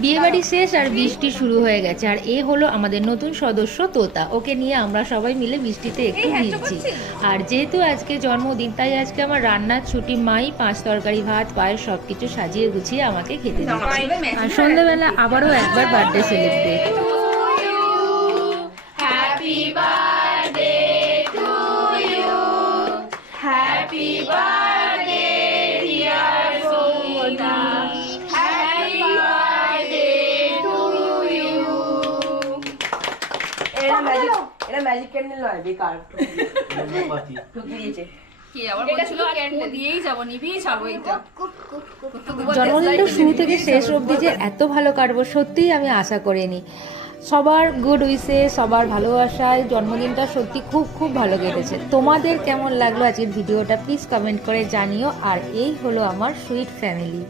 বিয়েবাড়ি শেষ আর বৃষ্টি শুরু হয়ে গেছে, আর এ হলো আমাদের নতুন সদস্য তোতা। ওকে নিয়ে আমরা সবাই মিলে বৃষ্টিতে একটু ভিজছি। আর যেহেতু আজকে জন্মদিন, তাই আজকে আমার রান্নার ছুটি। মাই 5 তরকারি, ভাত, পায়েস সব কিছু সাজিয়ে গুছিয়ে আমাকে খেতে দিচ্ছে। আর সন্ধ্যাবেলা আবারও একবার birthday celebrate. Happy birthday to you, happy birthday dear সোনা, হ্যাপি বার্থডে টু ইউ। এটা ম্যাজিক ক্যান্ডেল নয়, বেকার ঠকি দিয়েছে। জন্মদিনটা শুরু থেকে শেষ অবধি যে এত ভালো কাটবো সত্যিই আমি আশা করিনি। সবার গুড উইসে, সবার ভালোবাসায় জন্মদিনটা সত্যি খুব খুব ভালো কেটেছে। তোমাদের কেমন লাগলো আজকের ভিডিওটা প্লিজ কমেন্ট করে জানিও। আর এই হলো আমার সুইট ফ্যামিলি।